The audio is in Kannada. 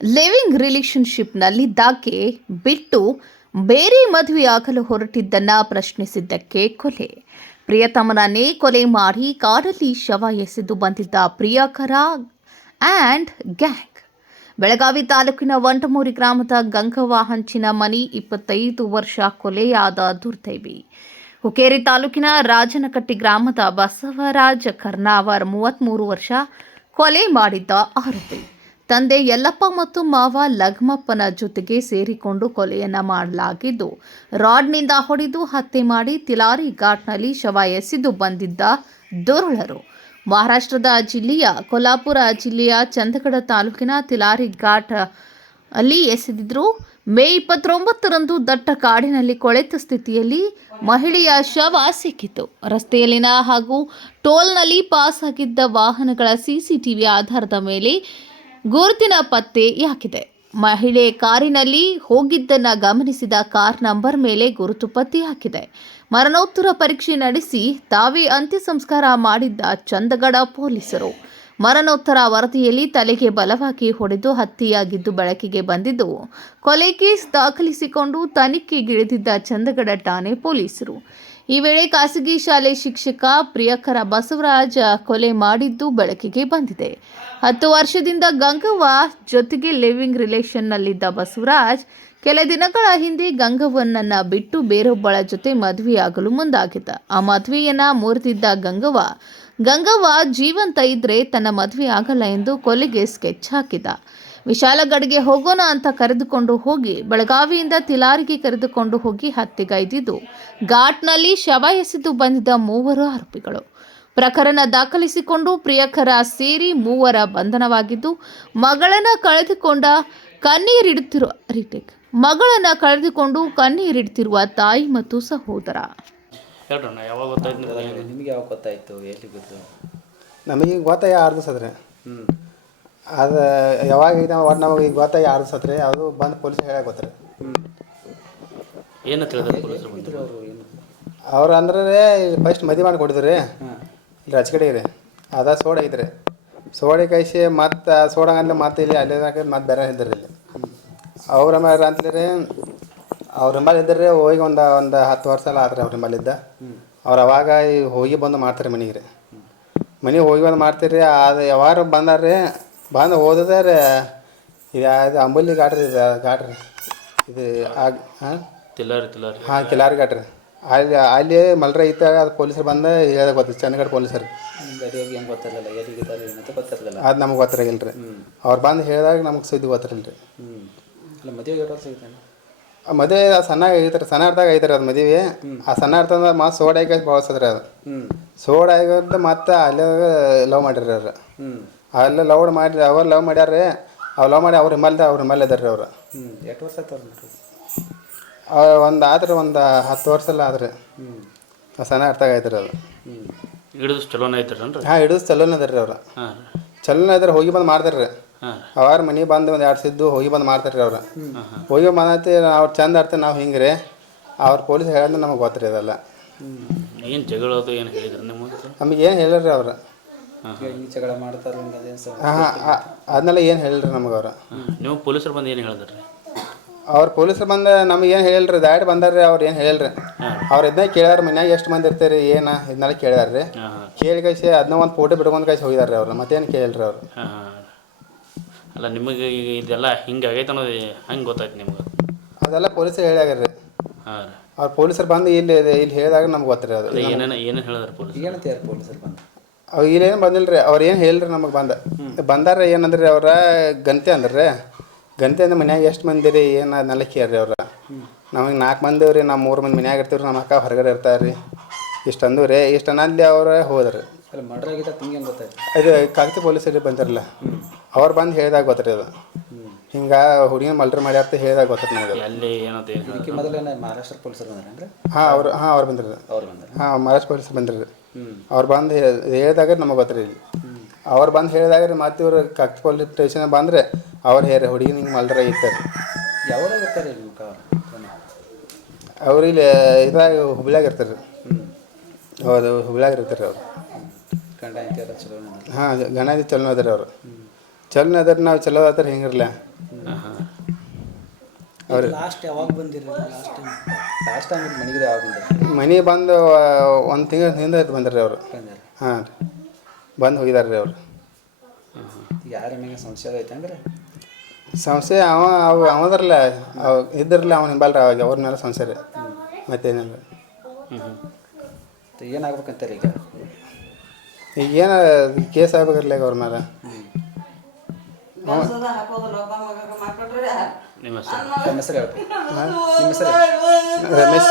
ಲಿವಿಂಗ್ ರಿಲೇಶನ್ಶಿಪ್ನಲ್ಲಿದ್ದಾಕೆ ಬಿಟ್ಟು ಬೇರೆ ಮದುವೆಯಾಗಲು ಹೊರಟಿದ್ದನ್ನ ಪ್ರಶ್ನಿಸಿದ್ದಕ್ಕೆ ಕೊಲೆ. ಪ್ರಿಯತಮನನ್ನೇ ಕೊಲೆ ಮಾಡಿ ಕಾರಲ್ಲಿ ಶವ ಎಸೆದು ಬಂದಿದ್ದ ಪ್ರಿಯಕರ ಆ್ಯಂಡ್ ಗ್ಯಾಂಗ್. ಬೆಳಗಾವಿ ತಾಲೂಕಿನ ವಂಟಮೂರಿ ಗ್ರಾಮದ ಗಂಗವ್ವ ಹಂಚಿನ ಮನಿ 25 ವರ್ಷ ಕೊಲೆಯಾದ ದುರ್ದೈವಿ. ಹುಕ್ಕೇರಿ ತಾಲೂಕಿನ ರಾಜನಕಟ್ಟಿ ಗ್ರಾಮದ ಬಸವರಾಜ ಕರ್ನಾವರ್ 33 ವರ್ಷ ಕೊಲೆ ಮಾಡಿದ್ದ ಆರೋಪಿ. ತಂದೆ ಯಲ್ಲಪ್ಪ ಮತ್ತು ಮಾವ ಲಗ್ಮಪ್ಪನ ಜೊತೆಗೆ ಸೇರಿಕೊಂಡು ಕೊಲೆಯನ್ನ ಮಾಡಲಾಗಿದ್ದು, ರಾಡ್ನಿಂದ ಹೊಡೆದು ಹತ್ಯೆ ಮಾಡಿ ತಿಲಾರಿ ಘಾಟ್ನಲ್ಲಿ ಶವ ಎಸೆದು ಬಂದಿದ್ದ ದುರುಳರು ಮಹಾರಾಷ್ಟ್ರದ ಜಿಲ್ಲೆಯ ಕೊಲ್ಹಾಪುರ ಜಿಲ್ಲೆಯ ಚಂದಗಡ ತಾಲೂಕಿನ ತಿಲಾರಿ ಘಾಟ್ ಅಲ್ಲಿ ಎಸೆದಿದ್ರು. ಮೇ 29ರಂದು ದಟ್ಟ ಕಾಡಿನಲ್ಲಿ ಕೊಳೆತ ಸ್ಥಿತಿಯಲ್ಲಿ ಮಹಿಳೆಯ ಶವ ಸಿಕ್ಕಿತು. ರಸ್ತೆಯಲ್ಲಿನ ಹಾಗೂ ಟೋಲ್ನಲ್ಲಿ ಪಾಸ್ ಆಗಿದ್ದ ವಾಹನಗಳ ಸಿಸಿಟಿವಿ ಆಧಾರದ ಮೇಲೆ ಗುರುತಿನ ಪತ್ತೆಯಾಗಿದೆ. ಮಹಿಳೆ ಕಾರಿನಲ್ಲಿ ಹೋಗಿದ್ದನ್ನ ಗಮನಿಸಿದ ಕಾರ್ ನಂಬರ್ ಮೇಲೆ ಗುರುತು ಪತ್ತೆಯಾಗಿದೆ. ಮರಣೋತ್ತರ ಪರೀಕ್ಷೆ ನಡೆಸಿ ತಾವೇ ಅಂತ್ಯ ಸಂಸ್ಕಾರ ಮಾಡಿದ್ದ ಚಂದಗಡ ಪೊಲೀಸರು. ಮರಣೋತ್ತರ ವರದಿಯಲ್ಲಿ ತಲೆಗೆ ಬಲವಾಗಿ ಹೊಡೆದು ಹತ್ಯೆಯಾಗಿದ್ದು ಬೆಳಕಿಗೆ ಬಂದಿದ್ದು, ಕೊಲೆ ಕೇಸ್ ದಾಖಲಿಸಿಕೊಂಡು ತನಿಖೆಗಿಳಿದಿದ್ದ ಚಂದಗಡ ಠಾಣೆ ಪೊಲೀಸರು. ಈ ವೇಳೆ ಖಾಸಗಿ ಶಾಲೆ ಶಿಕ್ಷಕ ಪ್ರಿಯಕರ ಬಸವರಾಜ ಕೊಲೆ ಮಾಡಿದ್ದು ಬೆಳಕಿಗೆ ಬಂದಿದೆ. 10 ವರ್ಷದಿಂದ ಗಂಗವ್ವ ಜೊತೆಗೆ ಲಿವಿಂಗ್ ರಿಲೇಷನ್ನಲ್ಲಿದ್ದ ಬಸವರಾಜ್ ಕೆಲ ದಿನಗಳ ಹಿಂದೆ ಗಂಗವ್ವನನ್ನ ಬಿಟ್ಟು ಬೇರೊಬ್ಬಳ ಜೊತೆ ಮದುವೆಯಾಗಲು ಮುಂದಾಗಿದ್ದ. ಆ ಮದುವೆಯನ್ನ ಮುರಿದಿದ್ದ ಗಂಗವ್ವ ಜೀವಂತ ಇದ್ರೆ ತನ್ನ ಮದುವೆ ಆಗಲ್ಲ ಎಂದು ಕೊಲೆಗೆ ಸ್ಕೆಚ್ ಹಾಕಿದ. ವಿಶಾಲಗಡ್ಗೆ ಹೋಗೋಣ ಅಂತ ಕರೆದುಕೊಂಡು ಹೋಗಿ ಬೆಳಗಾವಿಯಿಂದ ತಿಲಾರಿಗೆ ಕರೆದುಕೊಂಡು ಹೋಗಿ ಹತ್ಯೆಗೈದಿದ್ದು, ಘಾಟ್ನಲ್ಲಿ ಶವ ಎಸೆದು ಬಂದಿದ್ದ 3 ಆರೋಪಿಗಳು. ಪ್ರಕರಣ ದಾಖಲಿಸಿಕೊಂಡು ಪ್ರಿಯಕರ ಸೇರಿ 3 ಬಂಧನವಾಗಿದ್ದು, ಮಗಳನ್ನ ಕಳೆದುಕೊಂಡು ಕಣ್ಣೀರಿಡ್ತಿರುವ ತಾಯಿ ಮತ್ತು ಸಹೋದರ. ನಿಮಗೆ ಯಾವಾಗ ಗೊತ್ತಾಯ್ತು? ಎಲ್ಲಿ ಗೊತ್ತು? ನಮಗೆ ಗೊತ್ತಾಗಿ 6 ದಿವಸ ಅದ್ರಿ. ಅದು ಯಾವಾಗ ಒಟ್ಟು ನಮಗೆ ಈಗ ಗೊತ್ತಾಗಿ 6 ದಿವಸ ಅದ್ರಿ. ಅದು ಬಂದು ಪೊಲೀಸ್ ಹೇಳಕ್ಕೆ ಗೊತ್ತ್ರಿ. ಏನು ತಿಳಿದ್ರು ಪೊಲೀಸರು? ಅವ್ರು ಅಂದ್ರೆ ಫಸ್ಟ್ ಮದುವೆ ಮಾಡಿ ಕೊಡಿದ್ರಿ ಇಲ್ಲಿ ರಚಕಡೆಗೆ ರೀ. ಅದ ಸೋಡ ಐತ್ರಿ. ಸೋಡೆ ಕೈಸಿ ಮತ್ತು ಸೋಡಂಗಂದ್ರೆ ಮತ್ತೆ ಇಲ್ಲಿ ಅಲ್ಲೇ ಮತ್ತೆ ಬೇರೆ ಇದ್ರಿ ಇಲ್ಲಿ. ಅವ್ರ ಮೇಲೆ ಅಂತಲೇ ರೀ, ಅವ್ರ ಮೇಲೆ ಇದ್ದರೆ ಹೋಗಿ ಒಂದು 10 ವರ್ಷ ಎಲ್ಲ ಆತ್ರಿ ಅವ್ರ ಮೇಲಿದ್ದ. ಅವ್ರು ಅವಾಗ ಹೋಗಿ ಬಂದು ಮಾಡ್ತಾರೆ ಮನೆಗೆ ರೀ. ಮನೆಗೆ ಹೋಗಿ ಬಂದು ಮಾಡ್ತೀರಿ. ಅದು ಯಾವಾಗ ಬಂದಾರ್ರಿ, ಬಂದು ಹೋದದೇ ರೀ. ಇದು ಅಂಬಲಿ ಘಾಟ್ರಿ, ಇದು ಘಾಟ್ರಿ ಇದು ಹಾಂ ಕಿಲಾರಿ ಘಾಟ್ರಿ. ಅಲ್ಲಿ ಮಲ್ರ ಐತೆ. ಅದು ಪೊಲೀಸರು ಬಂದು ಹೇಳೋದು ಗೊತ್ತಿತ್ತು, ಚಂದಗಡ ಪೊಲೀಸರು. ಅದು ನಮ್ಗೆ ಗೊತ್ತಿರಗಿಲ್ಲ ರೀ. ಅವ್ರು ಬಂದು ಹೇಳಿದಾಗ ನಮಗೆ ಸುದ್ದಿ ಗೊತ್ತಿರಲಿಲ್ಲ ರೀ. ಮದುವೆ ಸಣ್ಣ ಐತ್ರಿ, ಸಣ್ಣ ಅರ್ದಾಗ ಐತ್ರಿ ಅದು ಮದುವೆ. ಆ ಸಣ್ಣ ಅರ್ಥದ ಮತ್ತು ಸೋಡಾಗಿ ಬಳಸದ್ರಿ. ಅದು ಸೋಡಾಗಿದ್ದು ಮತ್ತು ಅಲ್ಲೇ ಲವ್ ಮಾಡಿರಿ ಅವ್ರು. ಅಲ್ಲೇ ಲವ್ ಮಾಡಿ ಅವ್ರು ಲವ್ ಮಾಡ್ಯಾರ್ರಿ. ಅವ್ರು ಲವ್ ಮಾಡಿ ಅವ್ರ ಹಿಮಾಲಯ ಇದಾರೆ ರೀ ಅವ್ರು. ಎಷ್ಟು ವರ್ಷ ಒಂದು ಆದ್ರೆ ಒಂದು 10 ವರ್ಷ ಎಲ್ಲ ಆದ್ರಿ. ಸಣ್ಣ ಅರ್ಥಾಗ ಐತ್ರಿ ಅದು. ಹಿಡಿದು ಚಲೋನ ಐತ್ರಿ? ಹಾಂ, ಹಿಡಿದು ಚಲೋನ ಅದಾರ ರೀ ಅವ್ರು. ಚಲೋನ ಇದಾರೆ. ಹೋಗಿ ಬಂದು ಮಾಡ್ತಾರೆ ರೀ. ಅವ್ರ ಮನೆಗೆ ಬಂದು ಒಂದು 2 ಸಿದ್ದು ಹೋಗಿ ಬಂದು ಮಾಡ್ತಾರೆ ರೀ ಅವ್ರು. ಹೋಗಿ ಬಂದೈತಿ ಅವ್ರು ಚಂದ ಆಡ್ತಾರೆ. ನಾವು ಹಿಂಗೆ ರೀ ಅವ್ರು ಪೊಲೀಸ್ ಹೇಳಿದ್ರೆ ನಮಗೆ ಗೊತ್ತು ರೀ ಅದೆಲ್ಲ. ಏನು ಜಗಳದು ಏನು ಹೇಳಿದ್ರು ನಮಗೆ ಏನು ಹೇಳಿರಿ ಅವ್ರು? ಜಗಳ ಮಾಡ್ತಾರೆ ಅದನ್ನೆಲ್ಲ ಏನು ಹೇಳಿರಿ ನಮಗೆ ಅವ್ರು. ನೀವು ಪೊಲೀಸರು ಬಂದು ಏನು ಹೇಳಿದ್ರಿ? ಅವ್ರು ಪೊಲೀಸರು ಬಂದು ನಮಗೆ ಏನು ಹೇಳಿರಿ, ದಾಡಿ ಬಂದಾರ್ರಿ. ಅವ್ರು ಏನು ಹೇಳಿರಿ, ಅವ್ರು ಇದನ್ನ ಕೇಳ್ಯಾರ. ಮನ್ಯಾಗ ಎಷ್ಟು ಮಂದಿ ಇರ್ತೀರಿ ಏನು ಇದನ್ನೆಲ್ಲ ಕೇಳ್ಯಾರ ರೀ. ಕೇಳಿ ಕಳಿಸಿ ಅದನ್ನ ಒಂದು ಫೋಟೋ ಬಿಡ್ಕೊಂಡು ಕಳಿಸಿ ಹೋಗಿದಾರೆ ರೀ ಅವ್ರು. ಮತ್ತೇನು ಕೇಳಿರಿ ಅವ್ರು. ಅಲ್ಲ, ನಿಮಗೆ ಈಗ ಇದೆಲ್ಲ ಹಿಂಗೆ ಆಗೈತೆ ಅನ್ನೋದು ಹೆಂಗೆ ಗೊತ್ತಾಯ್ತು ನಿಮ್ಗೆ? ಅದೆಲ್ಲ ಪೊಲೀಸರು ಹೇಳ್ಯಾರ ರೀ. ಅವ್ರು ಪೊಲೀಸರು ಬಂದು ಇಲ್ಲಿ ಹೇಳಿದಾಗ ನಮ್ಗೆ ಗೊತ್ತಿರಿ. ಅದು ಏನೇನು ಹೇಳಿದಾರೆ ಪೊಲೀಸರು ಬಂದು? ಅವ್ರು ಇಲ್ಲೇನು ಬಂದಿಲ್ಲ ರೀ. ಅವ್ರು ಏನು ಹೇಳಿರಿ ನಮಗೆ ಬಂದಾರ. ಏನಂದ್ರಿ ಅವ್ರ ಗಂತೆ ಅಂದ್ರೆ ಗಂತೆ ಅಂದ್ರೆ ಮನ್ಯಾಗ ಎಷ್ಟು ಮಂದಿ ರೀ ಏನು ಅದನ್ನೆಲ್ಲ ಕೇಳ್ರಿ ಅವ್ರ. ನಮಗೆ 4 ಮಂದಿ ರೀ. ನಾವು 3 ಮಂದಿ ಮನ್ಯಾಗ ಇರ್ತೀವಿ ರೀ. ನಮ್ಮ ಅಕ್ಕ ಹೊರಗಡೆ ಇರ್ತಾರೆ ರೀ. ಇಷ್ಟು ಅಂದು ರೀ. ಇಷ್ಟು ಅನ್ನಲ್ಲಿ ಅವ್ರು ಹೋದ್ರಿ. ಇದು ಕಾಗತಿ ಪೊಲೀಸರಿಗೆ ಬಂದಿರಲ್ಲ. ಅವ್ರು ಬಂದು ಹೇಳಿದಾಗ ಗೊತ್ತಿರಿ ಅದು. ಹಿಂಗೆ ಹುಡುಗಿನ ಮಲ್ಟ್ರಿ ಮಾಡ್ಯಾರ್ತ ಹೇಳಿದಾಗ ಗೊತ್ತಿರಿ ನಮಗೆ. ಮಹಾರಾಷ್ಟ್ರ ಪೊಲೀಸರು ಬಂದ್ರೆ? ಅವ್ರು ಬಂದ್ರಿ. ಮಹಾರಾಷ್ಟ್ರ ಪೊಲೀಸರು ಬಂದ್ರಿ. ಅವ್ರು ಬಂದು ಹೇಳಿದಾಗ ನಮಗೆ ಗೊತ್ತಿರಿ. ಅವ್ರು ಬಂದು ಹೇಳಿದಾಗ ರೀ ಮತ್ತೆ ಇವ್ರು ಕಾಗತಿ ಪೊಲೀಸ್ ಸ್ಟೇಷನ್ ಬಂದರೆ ಅವ್ರು ಹೇಳಿ ಹುಡುಗಿನ ಹಿಂಗೆ ಮಲ್ಟ್ರಿ ಇರ್ತಾರೆ. ಯಾವಾಗ ಇರ್ತಾರೆ? ಅವ್ರು ಇಲ್ಲಿ ಇದ್ರಾಗ ಹುಬ್ಳ್ಯಾಗ ಇರ್ತಾರೆ ರೀ. ಹೌದು, ಹುಬ್ಳ್ಯಾಗ ಇರ್ತಾರೆ ಅವ್ರು. ಹಾಂ, ಗಂಡ ಚಲೋ ಅದಾರೆ ಅವರು. ಚಲೋ ಅದಾರೆ. ನಾವು ಚಲೋ ಆದ್ರೆ ಹಿಂಗಿರಲ್ಲ. ಅವ್ರಿಗೆ ಲಾಸ್ಟ್ ಯಾವಾಗ ಬಂದಿರಿ ಲಾಸ್ಟ್ ಟೈಮ್ ಮನೆಗೆ ಯಾವಾಗ ಬಂದಿರಿ? ಮನೆ ಬಂದು ಒಂದು ತಿಂಗಳ ಹಿಂದೆ ಬಂದ್ರಿ ಅವರು. ಬಂದಿರಿ. ಹಾಂ ರೀ, ಬಂದು ಹೋಗಿದಾರೆ ರೀ ಅವರು. ಯಾರ ಮೇಲೆ ಸಂಶಯ ಐತೆ ಅಂದ್ರೆ ಸಂಶಯ ಅವದ್ರಲ್ಲ ಇದ್ರಲ್ಲ ಅವ್ನು ಹಿಂಬಲ್ರಿ ಅವಾಗ ಅವ್ರ ಮೇಲೆ ಸಂಶಯ ರೀ, ಮತ್ತೇನಿಲ್ಲ. ಏನಾಗ್ಬೇಕಂತಾರೆ ಈಗ ಏನು ಕೇಸ್ ಆಗ್ಬೇಕಿರ್ಲಿ ಅವ್ರ ಮೇಲೆ. ನಿಮ್ಮ ಹೆಸರು? ನಿಮ್ಮ ಹೆಸರು ಹೇಳ್ರಿ. ನಿಮ್ಮ ಹೆಸರು ರಮೇಶ್